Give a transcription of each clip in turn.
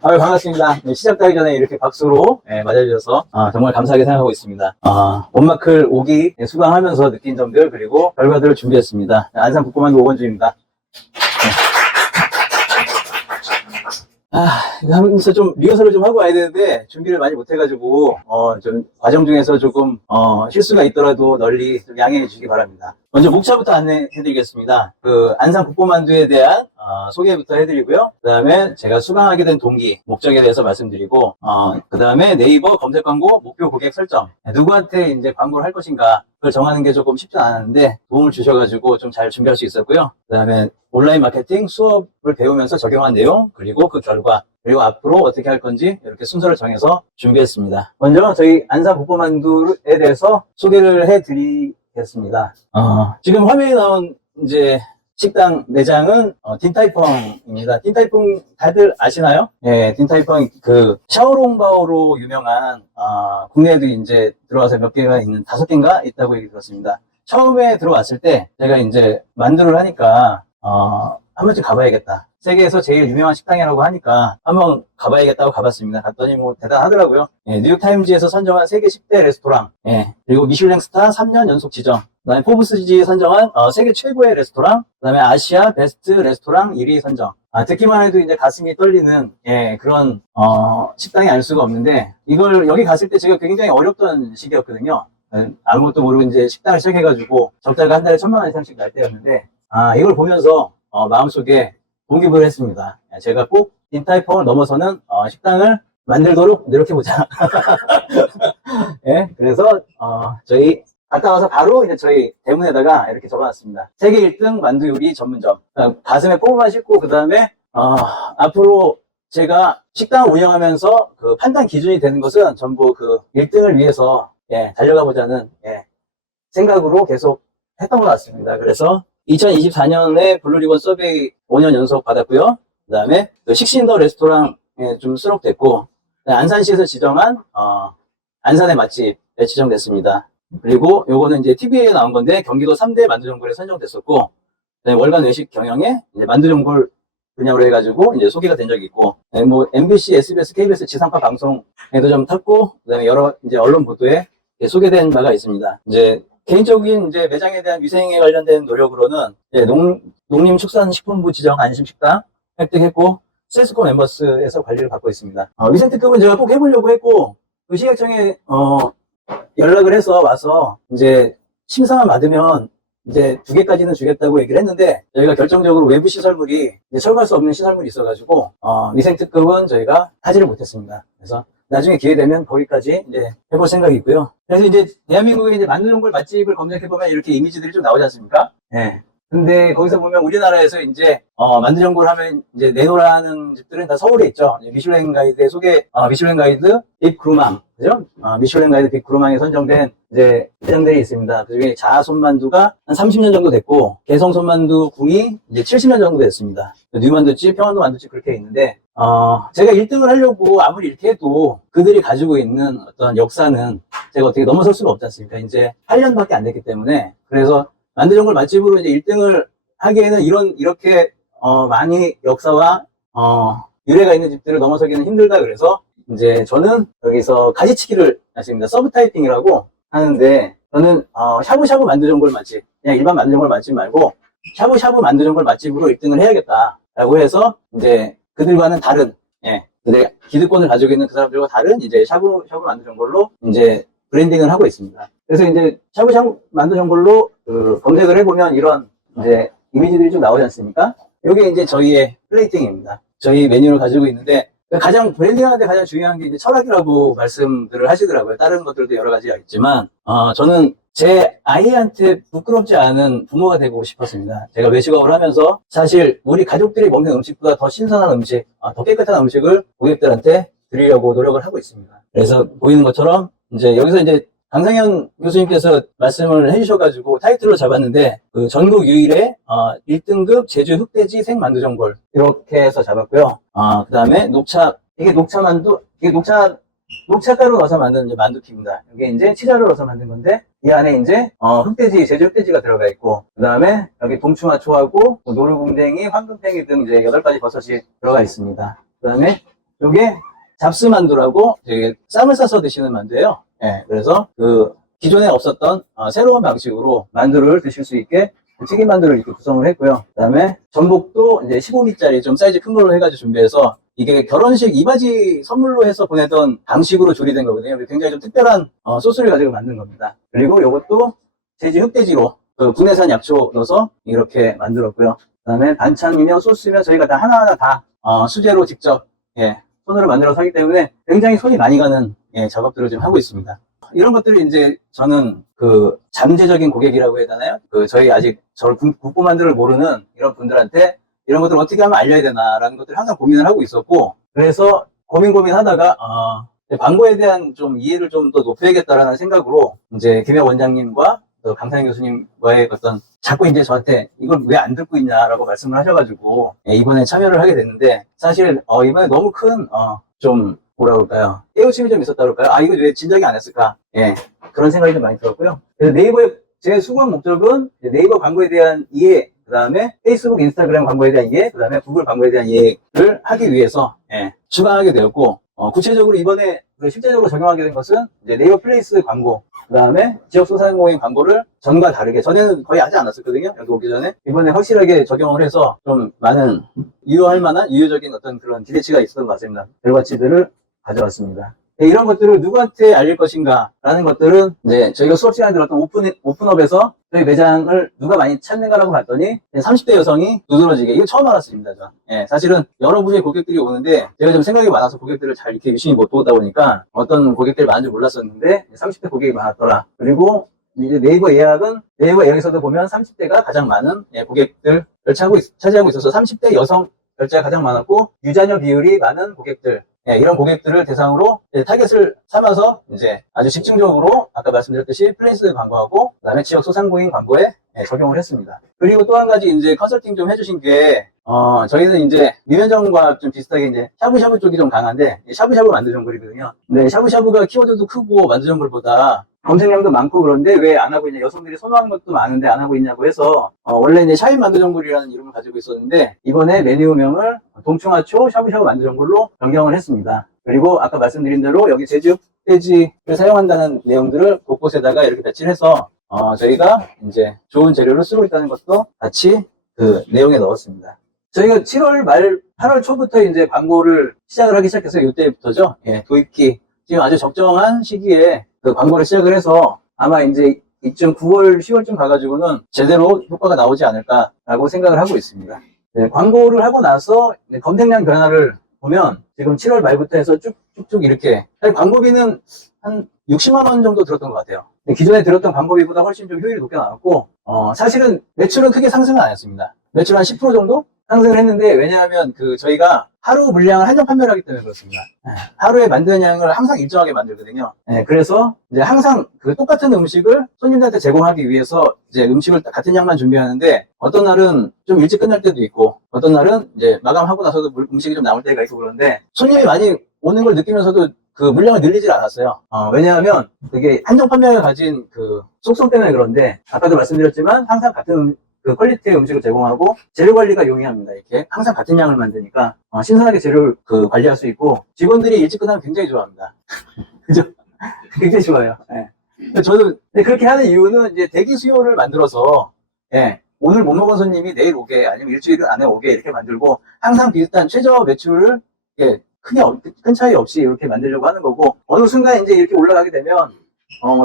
아유, 반갑습니다. 네, 시작하기 전에 이렇게 박수로 맞아주셔서 정말 감사하게 생각하고 있습니다. 원마클 5기 수강하면서 느낀 점들 그리고 결과들을 준비했습니다. 안산 국고만두 오건주입니다. 하면서 좀 리허설을 좀 하고 와야 되는데 준비를 많이 못해가지고 좀 과정 중에서 조금 실수가 있더라도 널리 좀 양해해 주시기 바랍니다. 먼저 목차부터 안내해드리겠습니다. 그 안산 국보만두에 대한 소개부터 해드리고요. 그 다음에 제가 수강하게 된 동기, 목적에 대해서 말씀드리고 그 다음에 네이버 검색 광고 목표 고객 설정, 누구한테 이제 광고를 할 것인가 그걸 정하는 게 조금 쉽지 않았는데 도움을 주셔가지고 좀 잘 준비할 수 있었고요. 그 다음에 온라인 마케팅 수업을 배우면서 적용한 내용 그리고 그 결과 그리고 앞으로 어떻게 할 건지 이렇게 순서를 정해서 준비했습니다. 먼저 저희 안산 국보만두에 대해서 소개를 해드리겠습니다. 지금 화면에 나온 이제 식당 매장은 딘타이펑입니다. 딘타이펑 다들 아시나요? 네, 딘타이펑 그 샤오롱바오로 유명한 국내에도 이제 들어와서 몇 개가 있는 5개인가 있다고 얘기 들었습니다. 처음에 들어왔을 때 제가 이제 만두를 하니까 한 번쯤 가봐야겠다. 세계에서 제일 유명한 식당이라고 하니까 한번 가봐야겠다고 가봤습니다. 갔더니 뭐 대단하더라고요. 뉴욕타임즈에서 선정한 세계 10대 레스토랑, 그리고 미슐랭 스타 3년 연속 지정, 그 다음에 포브스지 선정한 세계 최고의 레스토랑, 그 다음에 아시아 베스트 레스토랑 1위 선정. 듣기만 해도 이제 가슴이 떨리는 그런 식당이 아닐 수가 없는데 이걸 여기 갔을 때 제가 굉장히 어렵던 시기였거든요. 아무것도 모르고 이제 식당을 시작해가지고 적자가 한 달에 1,000만 원 이상씩 날 때였는데 이걸 보면서 마음속에 동기부여를 했습니다. 제가 꼭 딘타이펑을 넘어서는 식당을 만들도록 노력해보자. 그래서 저희 갔다 와서 바로 이제 저희 대문에다가 이렇게 적어놨습니다. 세계 1등 만두 요리 전문점. 가슴에 뽀뽀만 싣고 그 다음에 앞으로 제가 식당을 운영하면서 그 판단 기준이 되는 것은 전부 그 1등을 위해서 달려가보자는 생각으로 계속 했던 것 같습니다. 그래서 2024년에 블루리본 서베이 5년 연속 받았고요. 그 다음에 식신더 레스토랑에 좀 수록됐고 안산시에서 지정한 안산의 맛집에 지정됐습니다. 그리고 요거는 이제 TV에 나온 건데 경기도 3대 만두전골에 선정됐었고 월간 외식 경영에 이제 만두전골 분야로 해가지고 이제 소개가 된 적이 있고 뭐 MBC, SBS, KBS 지상파 방송에도 좀 탔고 그다음에 여러 이제 언론 보도에 소개된 바가 있습니다. 이제 개인적인 이제 매장에 대한 위생에 관련된 노력으로는 이제 농림축산식품부 지정 안심식당 획득했고 세스코 멤버스에서 관리를 받고 있습니다. 위생특급은 제가 꼭 해보려고 했고 그 식약청에 연락을 해서 와서 이제 심사만 받으면 이제 2개까지는 주겠다고 얘기를 했는데 저희가 결정적으로 외부 시설물이 이제 철거할 수 없는 시설물이 있어가지고 위생특급은 저희가 하지를 못했습니다. 그래서 나중에 기회 되면 거기까지 이제 해볼 생각이 있고요. 그래서 이제 대한민국의 이제 만두전골 맛집을 검색해보면 이렇게 이미지들이 좀 나오지 않습니까? 근데 거기서 보면 우리나라에서 이제 만두전골 하면 이제 내노라는 집들은 다 서울에 있죠. 미슐랭 가이드에 미슐랭 가이드 빅 그루망, 그죠? 미슐랭 가이드 빅 그루망에 선정된 이제 매장들이 있습니다. 그중에 자아 손만두가 한 30년 정도 됐고 개성 손만두 궁이 이제 70년 정도 됐습니다. 뉴만두집, 평안도 만두집 그렇게 있는데 제가 1등을 하려고 아무리 이렇게 해도 그들이 가지고 있는 어떤 역사는 제가 어떻게 넘어설 수가 없지 않습니까? 이제 8년밖에 안 됐기 때문에 그래서 만두전골 맛집으로 이제 1등을 하기에는 이렇게 많이 역사와 유래가 있는 집들을 넘어서기는 힘들다 그래서 이제 저는 여기서 가지치기를 했습니다. 서브타이핑이라고 하는데 저는 샤브샤브 만두전골 맛집, 그냥 일반 만두전골 맛집 말고 샤브샤브 만두전골 맛집으로 1등을 해야겠다라고 해서 이제 그들과는 다른 기득권을 가지고 있는 그 사람들과 다른 이제 샤브샤브 만두전골로 이제 브랜딩을 하고 있습니다. 그래서 이제 샤브샤브 만두전골로 검색을 해보면 이런 이제 이미지들이 좀 나오지 않습니까? 이게 이제 저희의 플레이팅입니다. 저희 메뉴를 가지고 있는데 가장 브랜딩하는데 가장 중요한 게 이제 철학이라고 말씀들을 하시더라고요. 다른 것들도 여러 가지가 있지만 저는 제 아이한테 부끄럽지 않은 부모가 되고 싶었습니다. 제가 외식업을 하면서 사실 우리 가족들이 먹는 음식보다 더 신선한 음식, 더 깨끗한 음식을 고객들한테 드리려고 노력을 하고 있습니다. 그래서 보이는 것처럼 이제 여기서 이제 강상현 교수님께서 말씀을 해주셔가지고 타이틀로 잡았는데 그 전국 유일의 1등급 제주 흑돼지 생만두전골 이렇게 해서 잡았고요. 그 다음에 녹차, 이게 녹차만두, 이게 녹차 녹차가루 넣어서 만든 이제 만두피입니다. 이게 이제 치자를 넣어서 만든 건데, 이 안에 이제, 흑돼지, 제주 흑돼지가 들어가 있고, 그 다음에 여기 동충하초하고, 뭐 노루궁뎅이, 황금팽이 등 이제 8가지 버섯이 들어가 있습니다. 그 다음에 요게 잡스만두라고 되게 쌈을 싸서 드시는 만두예요. 예, 그래서 그 기존에 없었던 새로운 방식으로 만두를 드실 수 있게 튀김 만두를 이렇게 구성을 했고요. 그 다음에 전복도 이제 15미짜리 좀 사이즈 큰 걸로 해가지고 준비해서 이게 결혼식 이바지 선물로 해서 보내던 방식으로 조리된 거거든요. 굉장히 좀 특별한 소스를 가지고 만든 겁니다. 그리고 이것도 제주 흑돼지로 그 국내산 약초 넣어서 이렇게 만들었고요. 그 다음에 반찬이며 소스며 저희가 다 하나하나 다 수제로 직접 예, 손으로 만들어서 하기 때문에 굉장히 손이 많이 가는 예, 작업들을 지금 하고 있습니다. 이런 것들을 이제 저는 그 잠재적인 고객이라고 해야 되나요? 그 저희 아직 저를 국보 만두를 모르는 이런 분들한테 이런 것들을 어떻게 하면 알려야 되나라는 것들을 항상 고민을 하고 있었고, 그래서 고민하다가 광고에 대한 좀 이해를 좀 더 높여야겠다라는 생각으로 이제 김혜 원장님과 또 강사님 교수님과의 어떤 자꾸 이제 저한테 이걸 왜 안 듣고 있냐라고 말씀을 하셔가지고 예, 이번에 참여를 하게 됐는데, 사실 이번에 너무 큰 좀 뭐라 그럴까요? 깨우침이 좀 있었다 그럴까요? 이거 왜 진작에 안 했을까? 예, 그런 생각이 좀 많이 들었고요. 그래서 네이버에 제 수고한 목적은 네이버 광고에 대한 이해, 그 다음에 페이스북, 인스타그램 광고에 대한 이해, 그 다음에 구글 광고에 대한 이해를 하기 위해서 예, 추가하게 되었고, 구체적으로 이번에 실제적으로 적용하게 된 것은 이제 네이버 플레이스 광고, 그 다음에 지역소상공인 광고를 전과 다르게, 전에는 거의 하지 않았었거든요. 여기 오기 전에. 이번에 확실하게 적용을 해서 좀 많은 유효할 만한 유효적인 어떤 그런 기대치가 있었던 것 같습니다. 결과치들을 가져왔습니다. 네, 이런 것들을 누구한테 알릴 것인가 라는 것들은 이제 저희가 수업 시간에 들었던 오픈업에서 저희 매장을 누가 많이 찾는가라고 봤더니 30대 여성이 두드러지게, 이거 처음 알았습니다. 저. 예, 사실은 여러 분의 고객들이 오는데 제가 좀 생각이 많아서 고객들을 잘 이렇게 유심히 못 보다 보니까 어떤 고객들이 많은지 몰랐었는데 30대 고객이 많았더라. 그리고 이제 네이버 예약에서도 보면 30대가 가장 많은 고객들을 차지하고 있어서 30대 여성 결제가 가장 많았고, 유자녀 비율이 많은 고객들, 이런 고객들을 대상으로 타겟을 삼아서 이제 아주 집중적으로 아까 말씀드렸듯이 플레이스 광고하고 그다음에 지역 소상공인 광고에 적용을 했습니다. 그리고 또 한 가지 이제 컨설팅 좀 해주신 게 저희는 이제 유현정과 좀 비슷하게 이제 샤브샤브 쪽이 좀 강한데 샤브샤브 만두전골이거든요. 근데 샤브샤브가 키워드도 크고 만두전골보다 검색량도 많고 그런데 왜 안 하고 있냐, 여성들이 선호하는 것도 많은데 안 하고 있냐고 해서 원래 이제 샤인 만두전골이라는 이름을 가지고 있었는데 이번에 메뉴명을 동충하초 샤브샤브 만두전골로 변경을 했습니다. 그리고 아까 말씀드린 대로 여기 제주 흑돼지를 사용한다는 내용들을 곳곳에다가 이렇게 배치를 해서 저희가 이제 좋은 재료를 쓰고 있다는 것도 같이 그 내용에 넣었습니다. 저희가 7월 말 8월 초부터 이제 광고를 시작을 하기 시작해서 이때부터죠. 예, 도입기 지금 아주 적정한 시기에 그 광고를 시작을 해서 아마 이제 이쯤 9월 10월쯤 가가지고는 제대로 효과가 나오지 않을까라고 생각을 하고 있습니다. 네, 광고를 하고 나서 검색량 변화를 보면 지금 7월 말부터 해서 쭉쭉 이렇게, 광고비는 한 60만 원 정도 들었던 것 같아요. 기존에 들었던 광고비보다 훨씬 좀 효율이 높게 나왔고, 사실은 매출은 크게 상승은 안 했습니다. 매출 한 10% 정도 상승을 했는데, 왜냐하면 저희가 하루 물량을 한정 판매를 하기 때문에 그렇습니다. 하루에 만드는 양을 항상 일정하게 만들거든요. 그래서 이제 항상 그 똑같은 음식을 손님들한테 제공하기 위해서 이제 음식을 같은 양만 준비하는데, 어떤 날은 좀 일찍 끝날 때도 있고, 어떤 날은 이제 마감하고 나서도 음식이 좀 남을 때가 있고, 그런데 손님이 많이 오는 걸 느끼면서도 그 물량을 늘리질 않았어요. 왜냐하면 그게 한정 판매가 가진 그 속성 때문에 그런데, 아까도 말씀드렸지만 항상 같은 그 퀄리티의 음식을 제공하고 재료 관리가 용이합니다. 이렇게 항상 같은 양을 만드니까 신선하게 재료를 그 관리할 수 있고, 직원들이 일찍 끝나면 굉장히 좋아합니다. 그죠? 굉장히 좋아요. 예. 저도 그렇게 하는 이유는 이제 대기 수요를 만들어서 오늘 못 먹은 손님이 내일 오게, 아니면 일주일 안에 오게 이렇게 만들고, 항상 비슷한 최저 매출을 크게 큰 차이 없이 이렇게 만들려고 하는 거고, 어느 순간 이제 이렇게 올라가게 되면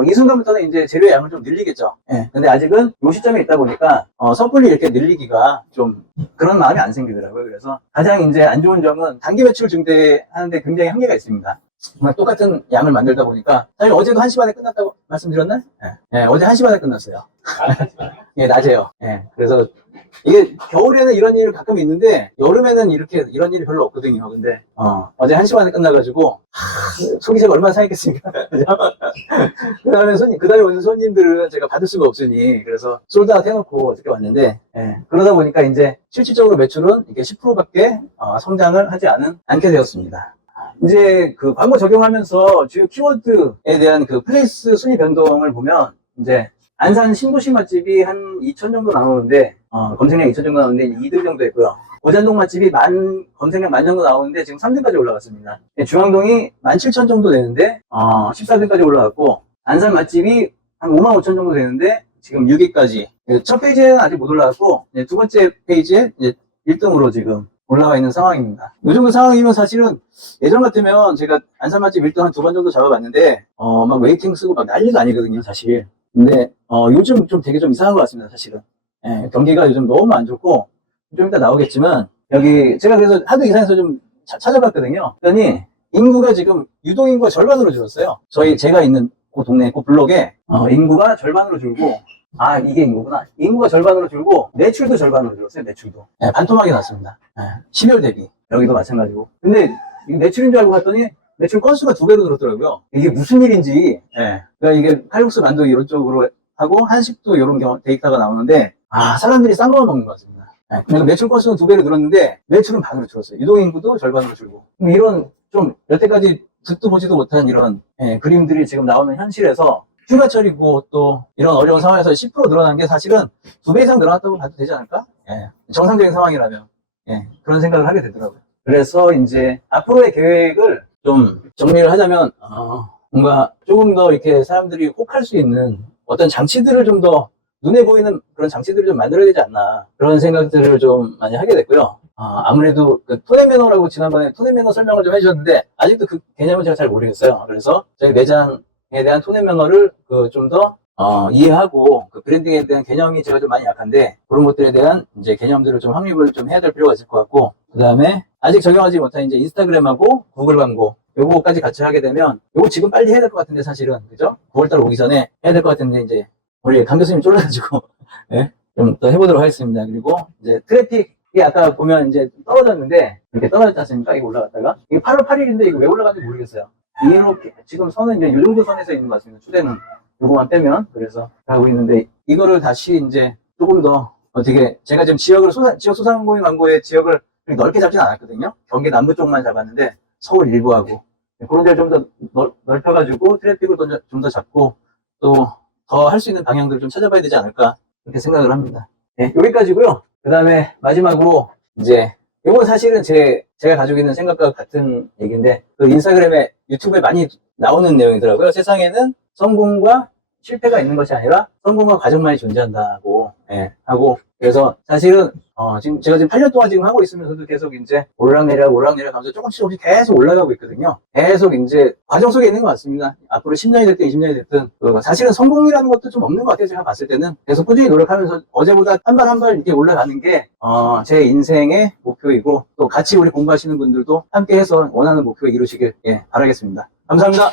이 순간부터는 이제 재료의 양을 좀 늘리겠죠. 근데 아직은 이 시점에 있다 보니까 섣불리 이렇게 늘리기가 좀 그런 마음이 안 생기더라고요. 그래서 가장 이제 안 좋은 점은 단기 매출 증대하는데 굉장히 한계가 있습니다. 정말 똑같은 양을 만들다 보니까, 사실 어제도 1시 반에 끝났다고 말씀드렸나요? 어제 1시 반에 끝났어요. 낮에요. 그래서 이게 겨울에는 이런 일이 가끔 있는데 여름에는 이런 일이 별로 없거든요. 근데 어제 1시 반에 끝나가지고 속이 제가 얼마나 상했겠습니까? 그 다음에 오는 손님들은 제가 받을 수가 없으니, 그래서 솔드아웃 해놓고 어떻게 왔는데, 그러다 보니까 이제 실질적으로 매출은 이게 10%밖에 성장을 하지 않게 되었습니다. 이제 그 광고 적용하면서 주요 키워드에 대한 그 플레이스 순위 변동을 보면 이제 안산 신도시 맛집이 한 2천 정도 나오는데 검색량 2천 정도 나오는데 2등 정도 했고요. 오잔동 맛집이 검색량 10,000 정도 나오는데 지금 3등까지 올라갔습니다. 중앙동이 17,000 정도 되는데 14등까지 올라갔고, 안산 맛집이 한 55,000 정도 되는데 지금 6위까지. 첫 페이지에는 아직 못 올라갔고 두 번째 페이지에 이제 1등으로 지금 올라가 있는 상황입니다. 이 정도 상황이면 사실은 예전 같으면 제가 안산 맛집 1등 한 2번 정도 잡아봤는데 막 웨이팅 쓰고 막 난리가 아니거든요, 사실. 근데 요즘 좀 되게 좀 이상한 것 같습니다, 사실은. 예, 경기가 요즘 너무 안 좋고, 좀 이따 나오겠지만, 여기 제가 그래서 하도 이상해서 좀 찾아봤거든요. 그랬더니 인구가 지금 유동인구가 절반으로 줄었어요. 제가 있는 그 동네 그 블록에 인구가 절반으로 줄고, 이게 인구구나. 인구가 절반으로 줄고 매출도 절반으로 줄었어요. 매출도 반토막이 났습니다. 12월 대비 여기도 마찬가지고. 근데 이게 매출인 줄 알고 갔더니 매출 건수가 2배로 늘었더라고요. 이게 무슨 일인지. 그러니까 이게 칼국수 만두 이런 쪽으로 하고 한식도 이런 데이터가 나오는데 사람들이 싼 거만 먹는 것 같습니다. 그러니까 매출 건수는 2배로 늘었는데 매출은 반으로 줄었어요. 유동인구도 절반으로 줄고. 이런 좀 여태까지 듣도 보지도 못한 이런 그림들이 지금 나오는 현실에서 휴가철이고 또 이런 어려운 상황에서 10% 늘어난 게 사실은 2배 이상 늘어났다고 봐도 되지 않을까? 정상적인 상황이라면 그런 생각을 하게 되더라고요. 그래서 이제 앞으로의 계획을 좀 정리를 하자면 뭔가 조금 더 이렇게 사람들이 혹할 수 있는 어떤 장치들을 좀 더 눈에 보이는 그런 장치들을 좀 만들어야 되지 않나, 그런 생각들을 좀 많이 하게 됐고요. 아무래도 그 톤앤 매너라고 지난번에 톤앤 매너 설명을 좀 해주셨는데 아직도 그 개념은 제가 잘 모르겠어요. 그래서 저희 매장에 대한 톤앤 매너를 좀 더 이해하고, 그 브랜딩에 대한 개념이 제가 좀 많이 약한데 그런 것들에 대한 이제 개념들을 좀 확립을 좀 해야 될 필요가 있을 것 같고, 그 다음에 아직 적용하지 못한 이제 인스타그램하고 구글 광고 요거까지 같이 하게 되면, 요거 지금 빨리 해야 될 것 같은데 사실은, 그죠? 9월달 오기 전에 해야 될 것 같은데 이제 우리 강 교수님 쫄라가지고 좀 더 해보도록 하겠습니다. 그리고 이제 트래픽이 아까 보면 이제 떨어졌는데, 이렇게 떨어졌지 않습니까? 이거 올라갔다가 이게 8월 8일인데 이거 왜 올라갔는지 모르겠어요. 이렇게 지금 선은 이제 요 정도 선에서 있는 것 같습니다. 추세는 요거만 빼면. 그래서 가고 있는데 이거를 다시 이제 조금 더 어떻게, 제가 지금 지역 소상공인 광고의 지역을 넓게 잡진 않았거든요. 경기 남부 쪽만 잡았는데 서울 일부하고 그런 데를 좀 더 넓혀가지고 트래픽을 좀 더 잡고 또 더 할 수 있는 방향들을 좀 찾아봐야 되지 않을까, 그렇게 생각을 합니다. 여기까지고요. 그 다음에 마지막으로 이제 이건 사실은 제가 가지고 있는 생각과 같은 얘기인데, 그 인스타그램에 유튜브에 많이 나오는 내용이더라고요. 세상에는 성공과 실패가 있는 것이 아니라 성공과 과정만이 존재한다고 하고, 그래서 사실은 제가 지금 8년 동안 지금 하고 있으면서도 계속 이제 오르락내리락 하면서 조금씩 계속 올라가고 있거든요. 계속 이제 과정 속에 있는 것 같습니다. 앞으로 10년이 됐든 20년이 됐든 사실은 성공이라는 것도 좀 없는 것 같아요. 제가 봤을 때는 계속 꾸준히 노력하면서 어제보다 한 발 한 발 이렇게 올라가는 게 제 인생의 목표이고, 또 같이 우리 공부하시는 분들도 함께 해서 원하는 목표 이루시길 바라겠습니다. 감사합니다.